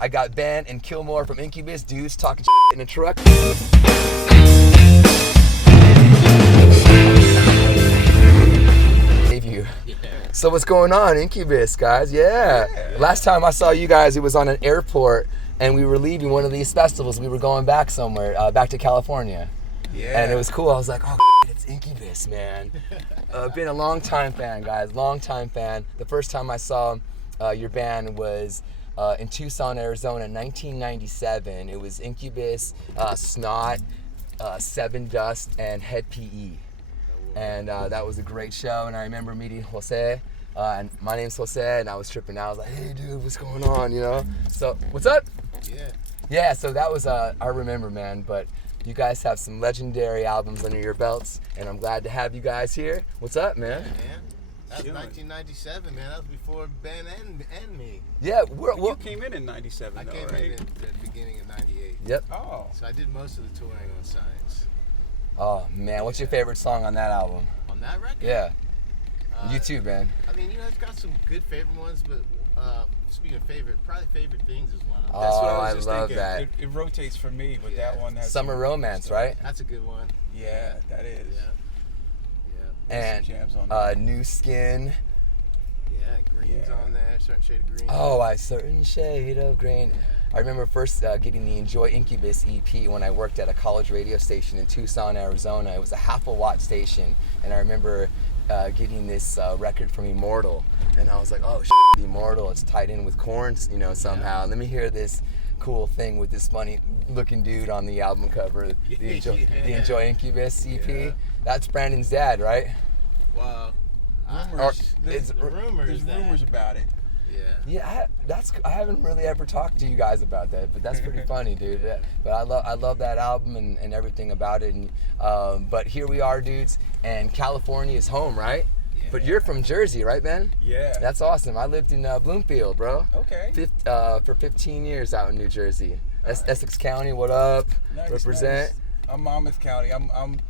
I got Ben and Kilmore from Incubus, dudes talking in a truck. So what's going on, Incubus, guys? Yeah. Last time I saw you guys, it was on an airport, and we were leaving one of these festivals. We were going back somewhere, back to California. Yeah. And it was cool. I was like, oh, it's Incubus, man. Been a long time fan, guys. Long time fan. The first time I saw your band was in Tucson, Arizona, in 1997. It was Incubus, Snot, Seven Dust, and Head PE. And that was a great show, and I remember meeting Jose, and my name's Jose, and I was tripping out. I was like, hey dude, what's going on, you know? So, what's up? Yeah, so that was, I remember, man, but you guys have some legendary albums under your belts, and I'm glad to have you guys here. What's up, man? Yeah, man. That was 1997, man. That was before Ben and me. Yeah, you came in 97, I though, came right? in at the beginning of 98. Yep. Oh. So I did most of the touring on Science. Oh, man, what's your favorite song on that album? On that record? Yeah. You too, man. I mean, you know, it's got some good favorite ones, but speaking of favorite, probably Favorite Things is one of them. That's what I was I just love thinking. that. It rotates for me, but that one has Summer some Romance, stuff. right? That's a good one. Yeah, that is. And jams on there. New Skin. Yeah, Green's on there, Certain Shade of Green. Oh, a certain shade of green. I remember first getting the Enjoy Incubus EP when I worked at a college radio station in Tucson, Arizona. It was a half a watt station, and I remember getting this record from Immortal, and I was like, oh, Immortal, it's tied in with Korn, you know, somehow. Let me hear this cool thing with this funny looking dude on the album cover, the Enjoy Incubus EP. Yeah. That's Brandon's dad, right? Well, There's rumors about it. Yeah, I haven't really ever talked to you guys about that, but that's pretty funny, dude. Yeah. But I love that album and everything about it. And but here we are, dudes, and California is home, right? Yeah. But you're from Jersey, right, Ben? Yeah. That's awesome. I lived in Bloomfield, bro. Okay. For 15 years out in New Jersey. Essex County, what up? Nice, Represent. Nice. I'm Monmouth County. I'm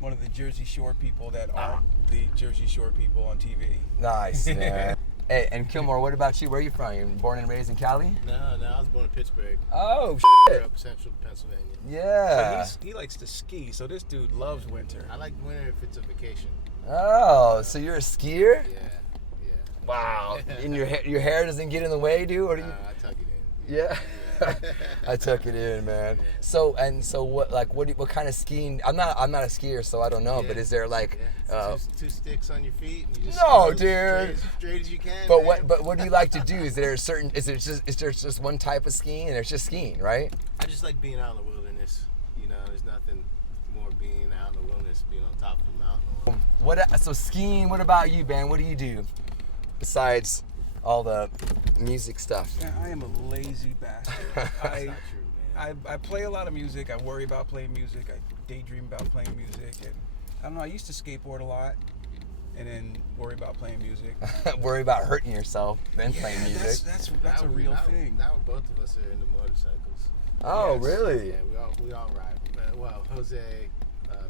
one of the Jersey Shore people that aren't the Jersey Shore people on TV. Nice, man. Hey, and Kilmore, what about you? Where are you from? You're born and raised in Cali? No, I was born in Pittsburgh. Oh, Grew up central Pennsylvania. Yeah. But he likes to ski, so this dude loves winter. I like winter if it's a vacation. Oh, so you're a skier? Yeah. Wow. And your hair doesn't get in the way, dude? Or do you... I tuck it in. Yeah. I took it in, man. So what kind of skiing? I'm not a skier, so I don't know. But is there like two sticks on your feet? And you just no, dude. Straight as you can. But what do you like to do? Is there just one type of skiing, and there's just skiing, right? I just like being out in the wilderness. You know, there's nothing more being out in the wilderness, being on top of a mountain. So skiing. What about you, Ben? What do you do besides all the music stuff? Yeah, I am a lazy bastard. That's not true, man. I play a lot of music. I worry about playing music. I daydream about playing music. And I don't know, I used to skateboard a lot and then worry about playing music. Worry about hurting yourself, then playing music. That's a real thing. Now both of us are into motorcycles. Oh, Yes. really? Yeah, we all ride. Well, Jose,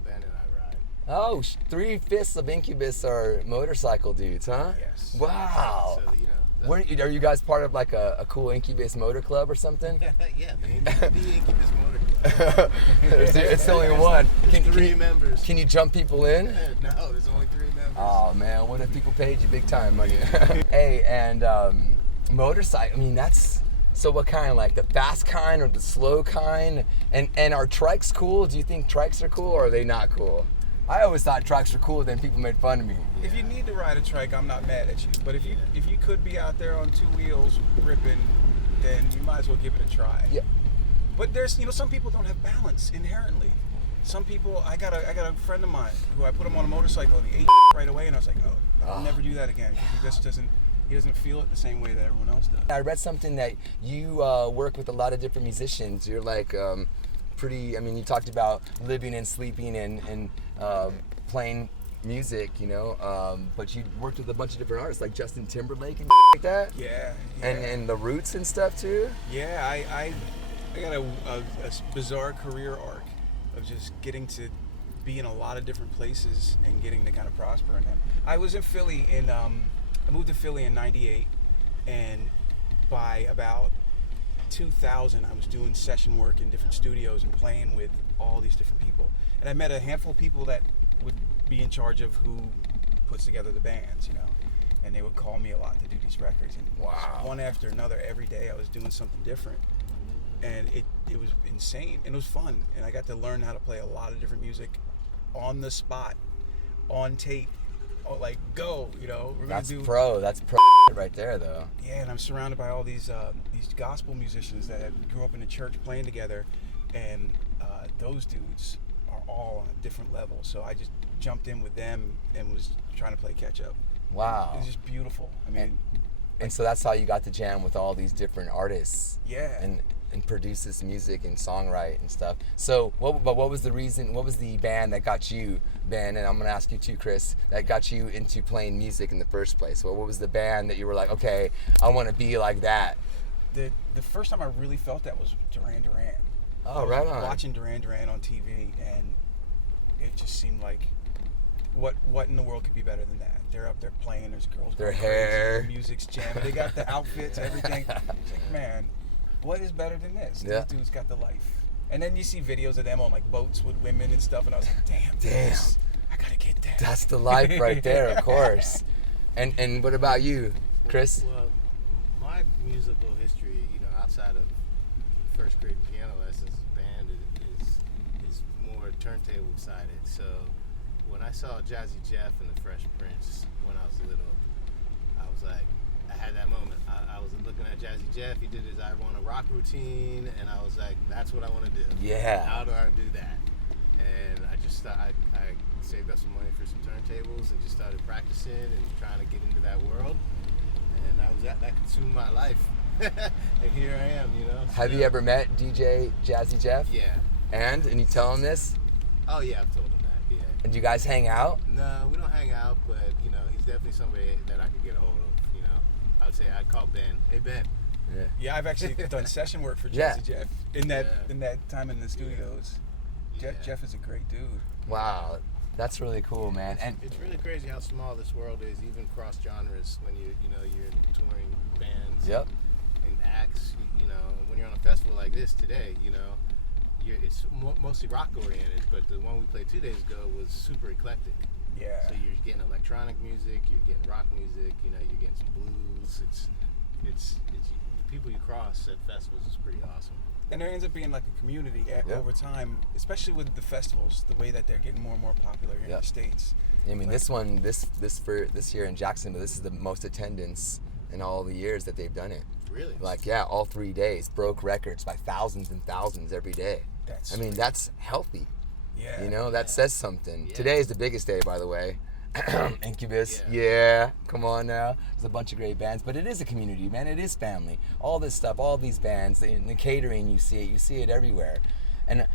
Ben, and I ride. Oh, 3/5 of Incubus are motorcycle dudes, huh? Yes. Wow. So, you know. Are you guys part of like a cool Incubus motor club or something? Yeah, man. The Incubus Motor Club. It's only one. Three members. Can you jump people in? No, there's only 3 members. Oh man, what if people paid you big time money? Hey, and motorcycle. I mean, that's so. What kind? Like the fast kind or the slow kind? And are trikes cool? Do you think trikes are cool or are they not cool? I always thought trikes were cool. Then people made fun of me. If you need to ride a trike, I'm not mad at you. But if you could be out there on 2 wheels ripping, then you might as well give it a try. Yeah. But there's some people don't have balance inherently. Some people, I got a friend of mine who I put him on a motorcycle and he ate right away, and I was like, oh, I'll never do that again because he just doesn't feel it the same way that everyone else does. I read something that you work with a lot of different musicians. You're like pretty. I mean, you talked about living and sleeping and playing music, you know, but you worked with a bunch of different artists like Justin Timberlake and like that. Yeah. And the Roots and stuff too. Yeah, I got a bizarre career arc of just getting to be in a lot of different places and getting to kind of prosper in them. I was in Philly I moved to Philly in '98, and by about 2000, I was doing session work in different studios and playing with all these different people. And I met a handful of people that would be in charge of who puts together the bands, you know. And they would call me a lot to do these records. And Wow. one after another, every day I was doing something different. And it was insane. And it was fun. And I got to learn how to play a lot of different music on the spot, on tape. Oh, like, go, you know. We're That's gonna do pro. That's pro right there, though. Yeah, and I'm surrounded by all these gospel musicians that grew up in the church playing together, and those dudes are all on a different level. So I just jumped in with them and was trying to play catch up. Wow. It was just beautiful. I mean, And so that's how you got to jam with all these different artists. yeah. And produce this music and songwrite and stuff. So, what was the reason? What was the band that got you, Ben? And I'm gonna ask you too, Chris, that got you into playing music in the first place. What was the band that you were like, okay, I want to be like that? The first time I really felt that was Duran Duran. Oh, right on. Watching Duran Duran on TV, and it just seemed like, what in the world could be better than that? They're up there playing. There's girls. Their going hair. crazy, the music's jamming. They got the outfits, everything. It's like, man, what is better than this? Yeah. These dudes got the life. And then you see videos of them on like boats with women and stuff, and I was like, damn. Damn. I gotta get that. That's the life right there, of course. And what about you, Chris? Well, my musical history, you know, outside of first grade piano lessons, band is more turntable sided. So when I saw Jazzy Jeff and the Fresh Prince when I was little, I was like, I had that moment. I was looking at Jazzy Jeff. He did his I Wanna Rock routine, and I was like, that's what I want to do. Yeah. How do I do that? And I just thought I saved up some money for some turntables and just started practicing and trying to get into that world. And that consumed my life. And here I am, you know. Have you ever met DJ Jazzy Jeff? Yeah. And you tell him this? Oh yeah, I've told him that. Yeah. And do you guys hang out? No, we don't hang out, but you know, he's definitely somebody that I could get a hold of. You know, I would say I'd call Ben. Hey Ben. Yeah. Yeah, I've actually done session work for Jazzy Yeah. Jeff in that time in the studios. Yeah. Jeff is a great dude. Wow, that's really cool, man. And It's really crazy how small this world is, even cross genres. When you're touring bands yep. and acts, you know, when you're on a festival like this today, you know, it's mostly rock oriented, but the one we played 2 days ago was super eclectic. Yeah. So you're getting electronic music, you're getting rock music, you know, you're getting some blues. It's the people you cross at festivals is pretty awesome. And there ends up being like a community Yeah. over time, especially with the festivals, the way that they're getting more and more popular here Yeah. in the States. I mean, this for this year in Jacksonville, this is the most attendance in all the years that they've done it. Really? Like, yeah, all 3 days broke records by thousands and thousands every day. That's That's healthy. yeah. You know, that says something. Yeah. Today is the biggest day, by the way. Incubus, Yeah. yeah, come on now. There's a bunch of great bands, but it is a community, man. It is family. All this stuff, all these bands, in the catering, you see it everywhere. And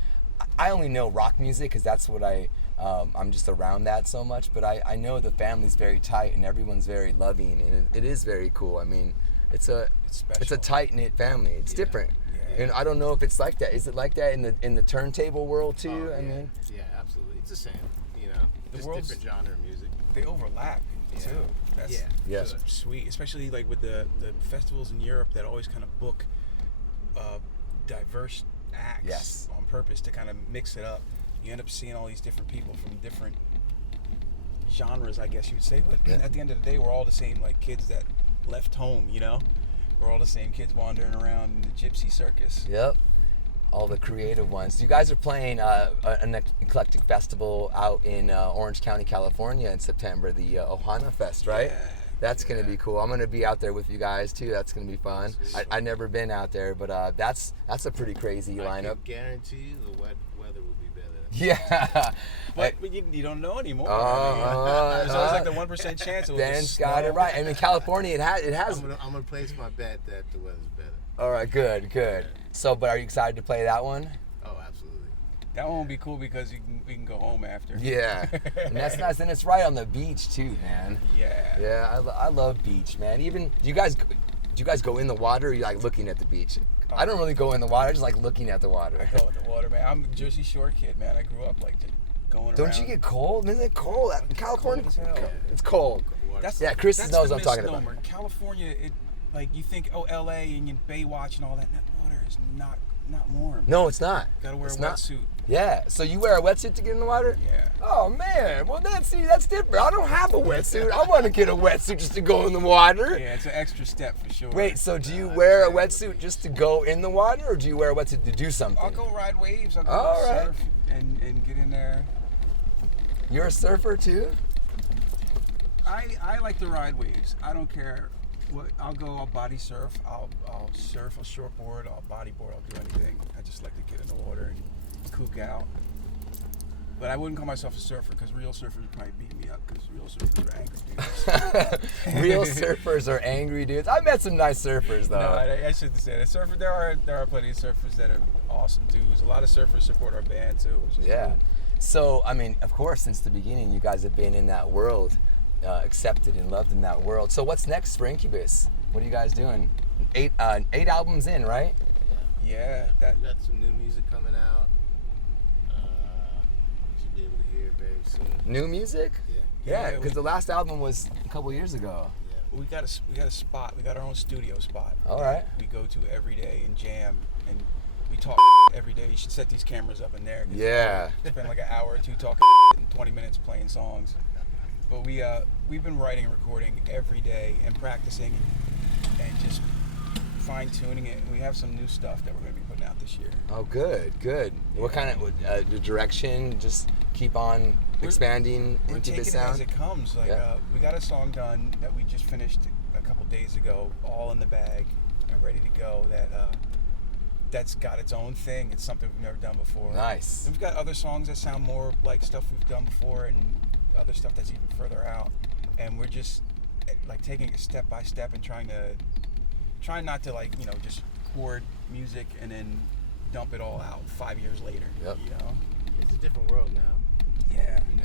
I only know rock music because that's what I'm just around that so much. But I know the family's very tight and everyone's very loving, and it is very cool. I mean, it's a special. tight knit family. It's different. Yeah. And I don't know if it's like that. Is it like that in the turntable world too? Oh, I yeah. mean, Yeah, absolutely. It's the same, you know. The Just world's- different genre of music. They overlap too. That's Yeah. Yes. sweet, especially like with the festivals in Europe that always kind of book diverse acts Yes. on purpose to kind of mix it up. You end up seeing all these different people from different genres, I guess you would say. But Yeah. at the end of the day, we're all the same, like kids that left home. You know, we're all the same kids wandering around in the gypsy circus. yep. All the creative ones. You guys are playing an eclectic festival out in Orange County, California in September, the Ohana Fest, right? Yeah. That's going to be cool. I'm going to be out there with you guys too. That's going to be fun. I've never been out there, but that's a pretty crazy I lineup. can guarantee you the weather will be better. Yeah. But you don't know anymore. Uh, There's always like the 1% chance it will Ben's just got it snow. right. I mean, California, it has. I'm gonna place my bet that the weather's better. All right, good. So, but are you excited to play that one? Oh, absolutely. That one will be cool because we can go home after. Yeah. And that's nice. And it's right on the beach too, man. Yeah. Yeah, I love beach, man. Even do you guys go in the water, or are you like looking at the beach? I don't really go in the water. I just like looking at the water. I go in the water, man. I'm a Jersey Shore kid, man. I grew up like just going around. Don't you get cold? Isn't it cold? California, Cold as hell. it's cold. Yeah, Chris knows the what I'm talking about. misnomer. California, like you think, oh, L.A. and you Baywatch and all that. That water just not warm. No, it's not. Gotta wear It's a not. wetsuit. Yeah. So you wear a wetsuit to get in the water? Yeah. Oh man. Well, that's different. I don't have a wetsuit. I want to get a wetsuit just to go in the water. Yeah, it's an extra step for sure. Wait. So do you wear a wetsuit just to go in the water, or do you wear a wetsuit to do something? I'll go ride waves. I'll go All right. surf and get in there. You're a surfer too? I like to ride waves. I don't care what. I'll body surf. I'll surf a shortboard. I'll bodyboard. I'll do anything. I just like to get in the water and kook out. But I wouldn't call myself a surfer because real surfers would probably beat me up because real surfers are angry dudes. Real surfers are angry dudes. I met some nice surfers though. No, I shouldn't say that. Surfer. There are plenty of surfers that are awesome dudes. A lot of surfers support our band too, which is Yeah. cool. So, I mean, of course, since the beginning, you guys have been in that world, accepted and loved in that world. So, what's next for Incubus? What are you guys doing? 8 albums in, right? Yeah, that. We got some new music coming out. You should be able to hear it very soon. New music? Yeah. Yeah, because the last album was a couple years ago. We got a spot. We got our own studio spot. All that right. We go to every day and jam, and we talk every day. You should set these cameras up in there. 'Cause Yeah. Spend like an hour or two talking and 20 minutes playing songs. But we've been writing and recording every day and practicing and just fine tuning it. And we have some new stuff that we're going to be putting out this year. Oh, good, good. What kind of the direction? Just keep on expanding We're Incubus taking it as sound? it comes. Like Yeah. we got a song done that we just finished a couple days ago, all in the bag and ready to go. That's got its own thing. It's something we've never done before. Nice. And we've got other songs that sound more like stuff we've done before, and other stuff that's even further out. And we're just like taking it step by step and trying not to like just record music and then dump it all out 5 years later. Yep. It's a different world now. Yeah. We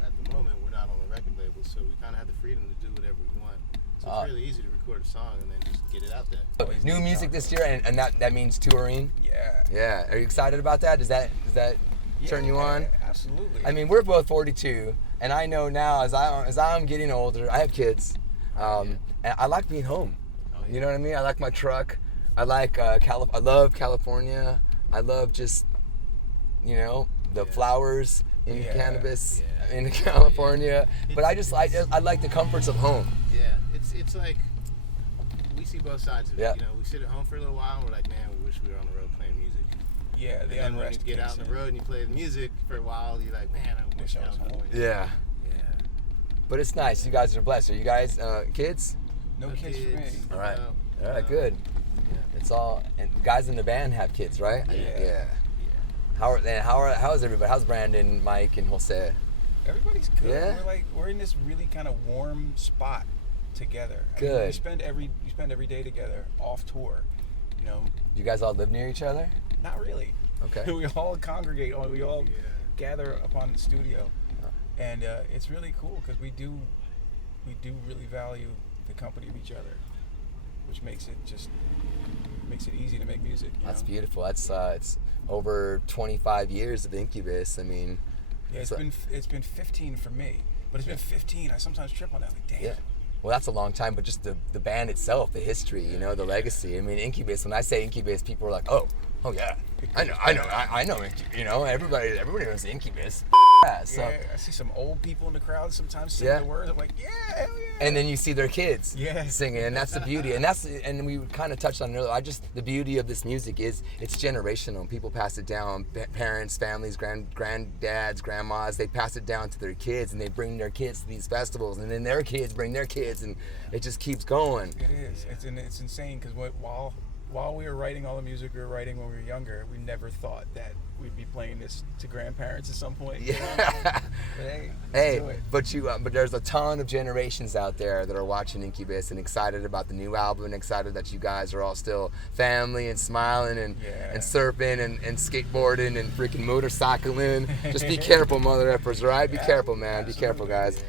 at the moment we're not on a record label, so we kind of have the freedom to do whatever we want. So it's really easy to record a song and then just get it out there. New music this year, and that means touring? Yeah. Yeah. Are you excited about that? Does that turn you on? Absolutely. I mean, we're both 42, and I know now as I'm getting older, I have kids, and I like being home. Oh, yeah. You know what I mean? I like my truck. I like I love California. I love just the flowers in cannabis in California. But I like the comforts of home. Yeah, it's like we see both sides of it. Yeah. We sit at home for a little while and we're like, man, we wish we were on the road playing music. yeah, And the then when you unrest get out on kicks the in. road and you play the music for a while, you're like, man, I wish I was home. Yeah. Yeah. But it's nice. You guys are blessed. Are you guys kids? No kids for me. All right. No. All right. Good. Yeah. It's all, and guys in the band have kids, right? Yeah. How's everybody? How's Brandon, Mike, and Jose? Everybody's good. Yeah? We're in this really kind of warm spot together. I mean, Good. we spend every day together off tour. You guys all live near each other? Not really. Okay. We all congregate. We all gather upon the studio, and it's really cool because we do really value the company of each other, which makes it easy to make music. That's beautiful. That's it's over 25 years of Incubus. I mean, Yeah, it's been 15 for me, but it's been 15. I sometimes trip on that. Like, damn. yeah. Well, that's a long time, but just the band itself, the history, the legacy. I mean, Incubus. When I say Incubus, people are like, oh yeah, I know. Everybody knows Incubus. Yeah, so. Yeah, I see some old people in the crowd sometimes singing the words. I'm like, yeah, hell yeah. And then you see their kids Yeah. singing, and that's the beauty. And we kind of touched on it earlier. The beauty of this music is it's generational. People pass it down. Parents, families, granddads, grandmas, they pass it down to their kids, and they bring their kids to these festivals, and then their kids bring their kids, and it just keeps going. It is. It's insane because while we were writing all the music we were writing when we were younger, we never thought that we'd be playing this to grandparents at some point. Yeah. But hey, do it. But there's a ton of generations out there that are watching Incubus and excited about the new album, and excited that you guys are all still family and smiling and surfing and skateboarding and freaking motorcycling. Just be careful, mother effers, all right? Be careful, man. Be careful, guys.